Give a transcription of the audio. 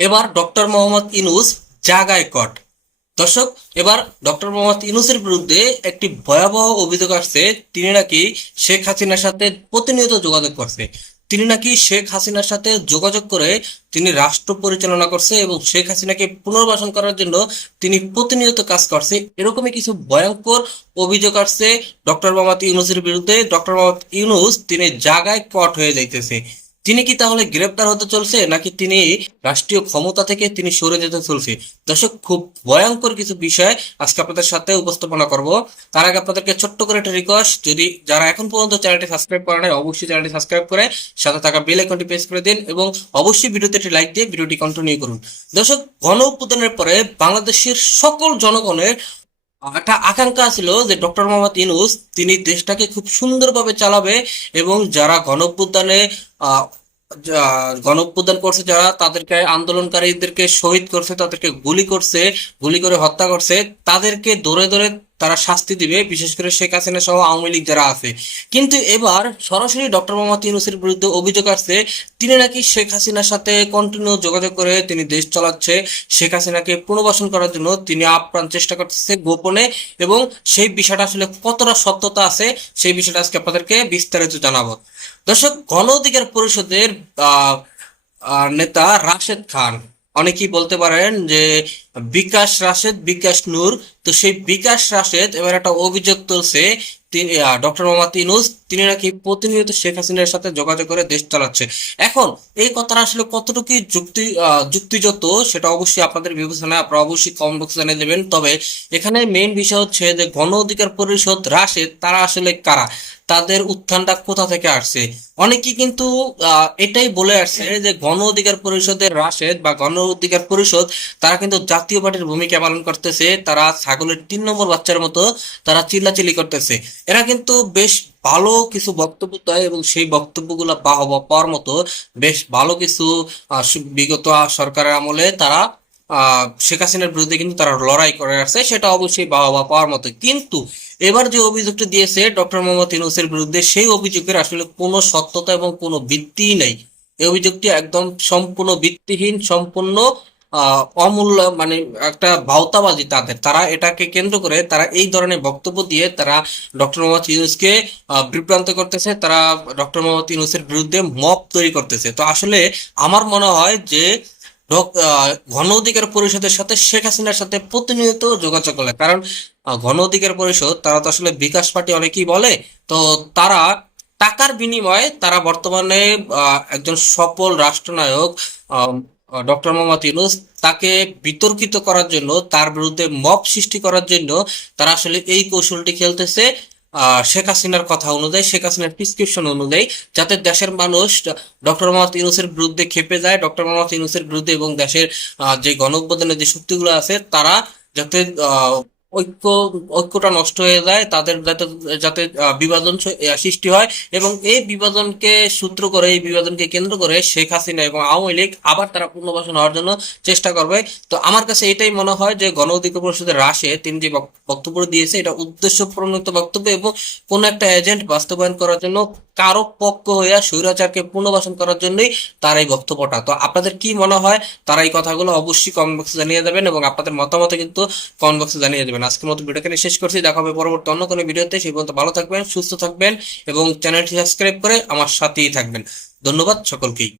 এবার ডক্টর মোহাম্মদ ইউনূস জাগায় কট। দর্শক, এবার ডক্টর মোহাম্মদ ইউনূসের বিরুদ্ধে একটি ভয়াবহ অভিযোগ আসছে। তিনি নাকি শেখ হাসিনার সাথে প্রতিনিয়ত যোগাযোগ করছে। তিনি নাকি শেখ হাসিনার সাথে যোগাযোগ করে তিনি রাষ্ট্র পরিচালনা করছে এবং শেখ হাসিনাকে পুনর্বাসন করার জন্য তিনি প্রতিনিয়ত কাজ করছে। এরকমই কিছু ভয়ঙ্কর অভিযোগ আসছে ডক্টর মোহাম্মদ ইউনূসের বিরুদ্ধে। ডক্টর মোহাম্মদ ইউনূস তিনি জাগায় কট হয়ে যাইতেছে। তিনি কি তাহলে গ্রেপ্তার হতে চলছে, নাকি তিনি রাষ্ট্রীয় ক্ষমতা থেকে তিনি সরে যেতে চলছে? দর্শক, খুব ভয়ঙ্কর কিছু বিষয় আজকে আপনাদের সাথে উপস্থাপনা করব। তার আগে আপনাদেরকে ছোট্ট করে একটা রিকোয়েস্ট, যদি যারা এখন পর্যন্ত চ্যানেলটি সাবস্ক্রাইব করে নাই অবশ্যই চ্যানেলটি সাবস্ক্রাইব করে সাথে থাকা বেল আইকনটি প্রেস করে দিন এবং অবশ্যই ভিডিওতে একটি লাইক দিয়ে ভিডিওটি কন্টিনিউ করুন। দর্শক, গণ অভ্যুত্থানের পরে বাংলাদেশের সকল জনগণের একটা আকাঙ্ক্ষা ছিল যে ডক্টর মোহাম্মদ ইউনূস তিনি দেশটাকে খুব সুন্দরভাবে চালাবে এবং যারা গণ অভ্যুত্থান করছে, যারা তাদেরকে আন্দোলনকারীদেরকে শহীদ করছে, তাদেরকে গুলি করে হত্যা করছে, তাদেরকে ধরে ধরে তারা শাস্তি দিবে, বিশেষ করে শেখ হাসিনা সহ আওয়ামী লীগ যারা আছে। কিন্তু এবার সরাসরি ডক্টর মোহাম্মদ ইউনূসের বিরুদ্ধে অভিযোগ আসছে তিনি নাকি শেখ হাসিনার সাথে কন্টিনিউ যোগাযোগ করে তিনি দেশ চালাচ্ছে। শেখ হাসিনাকে পুনর্বাসন করার জন্য তিনি আপ্রাণ চেষ্টা করতেছে গোপনে, এবং সেই বিষয়টা আসলে কতটা সত্যতা আছে সেই বিষয়টা আজকে আপনাদেরকে বিস্তারিত জানাবো। দর্শক, গণ অধিকার পরিষদের আহ নেতা রাশেদ খান, অনেকেই বলতে পারেন যে বিকাশ রাশেদ, বিকাশ নূর। তো সেই বিকাশ রাশেদ এবার একটা অভিযোগ তুলছে তিনি ডক্টর মোহাম্মদ ইউনূস তিনি নাকি প্রতিনিয়ত শেখ হাসিনার সাথে যোগাযোগ করে দেশ চালাচ্ছে। এখন এই কথাটা আসলে কতটুকু যুক্তিযুক্ত সেটা অবশ্যই আপনাদের বিবেচনায়, আপনারা অবশ্যই কমেন্ট বক্সে জানিয়ে দেবেন। তবে এখানে মেইন বিষয় হচ্ছে যে গণ অধিকার পরিষদ রাশেদ তারা আসলে কারা, তাদের উত্থানটা কোথা থেকে আসছে। অনেকেই কিন্তু এটাই বলে আসছে যে গণ অধিকার পরিষদের রাশেদ বা গণ অধিকার পরিষদ তারা কিন্তু জাতীয় পার্টির ভূমিকা পালন করতেছে। তারা ছাগলের ৩ নম্বর বাচ্চার মতো তারা চিল্লাচিল্লি করতেছে। এরা কিন্তু বেশ ভালো কিছু বক্তব্য দেয় এবং সেই বক্তব্যগুলো বাহবা পাওয়ার মতো। বেশ ভালো কিছু বিগত সরকারের আমলে তারা শেখ হাসিনার বিরুদ্ধে কিন্তু তারা লড়াই করে আসছে, সেটা অবশ্যই বাহবা পাওয়ার মতো। কিন্তু এবার যে অভিযোগটা দিয়েছে ডক্টর মোহাম্মদ ইউনূসের বিরুদ্ধে, সেই অভিযোগের আসলে কোনো সত্যতা এবং কোনো ভিত্তিই নেই। এই অভিযোগটি একদম সম্পূর্ণ ভিত্তিহীন, সম্পূর্ণ অমূল্য, মানে একটা ভাওতাবাজি তাদের। তারা এটাকে কেন্দ্র করে তারা এই ধরনের বক্তব্য দিয়ে তারা ডক্টর মোহাম্মদ ইউনূসকে বিভ্রান্ত করতেছে। তারা ডক্টর মোহাম্মদ ইউনূসের বিরুদ্ধে মব তৈরি করতেছে। তো আসলে আমার মনে হয় যে গণ অধিকার পরিষদের সাথে শেখ হাসিনার সাথে প্রতিনিয়ত যোগাযোগ করে, কারণ গণ অধিকার পরিষদ তারা তো আসলে বিকাশ পার্টি অনেকেই বলে। তো তারা টাকার বিনিময়ে তারা বর্তমানে একজন সফল রাষ্ট্রনায়ক ডক্টর মোহাম্মদ ইউনূস তাকে বিতর্কিত করার জন্য, তার বিরুদ্ধে মব সৃষ্টি করার জন্য তারা আসলে এই কৌশলটি খেলতেছে। শেখ হাসিনার কথা অনুযায়ী, শেখ হাসিনার প্রিসক্রিপশন অনুযায়ী, যাতে দেশের মানুষ ডক্টর মোহাম্মদ ইউনূসের বিরুদ্ধে খেপে যায়, ডক্টর মোহাম্মদ ইউনূসের বিরুদ্ধে, এবং দেশের যে গণ অভ্যুত্থানের যে শক্তিগুলো আছে তারা যাতে ঐক্য ঐক্যটা নষ্ট হয়ে যায়, তাদের যাতে যাতে বিভাজন সৃষ্টি হয়, এবং এই বিভাজনকে সূত্র করে, এই বিভাজনকে কেন্দ্র করে শেখ হাসিনা এবং আওয়ামী লীগ আবার তারা পুনর্বাসন হওয়ার জন্য চেষ্টা করবে। তো আমার কাছে এটাই মনে হয় যে গণ অধিকার পরিষদের রাশে তিনি যে বক্তব্য দিয়েছে এটা উদ্দেশ্য প্রণোদিত বক্তব্য, এবং কোন একটা এজেন্ট বাস্তবায়ন করার জন্য কারো পক্ষ হইয়া স্বৈরাচারকে পুনর্বাসন করার জন্যই তার এই বক্তব্যটা। তো আপনাদের কি মনে হয়, তারা এই কথাগুলো অবশ্যই কমেন্ট বক্সে জানিয়ে দেবেন এবং আপনাদের মতামত কিন্তু কমেন্ট বক্সে জানিয়ে দেবেন। আজকের মতো ভিডিওকে শেষ করছি, দেখা হবে পরবর্তী অন্য কোনো ভিডিওতে। সেই পর্যন্ত ভালো থাকবেন, সুস্থ থাকবেন এবং চ্যানেলটি সাবস্ক্রাইব করে আমার সাথেই থাকবেন। ধন্যবাদ সকলকেই।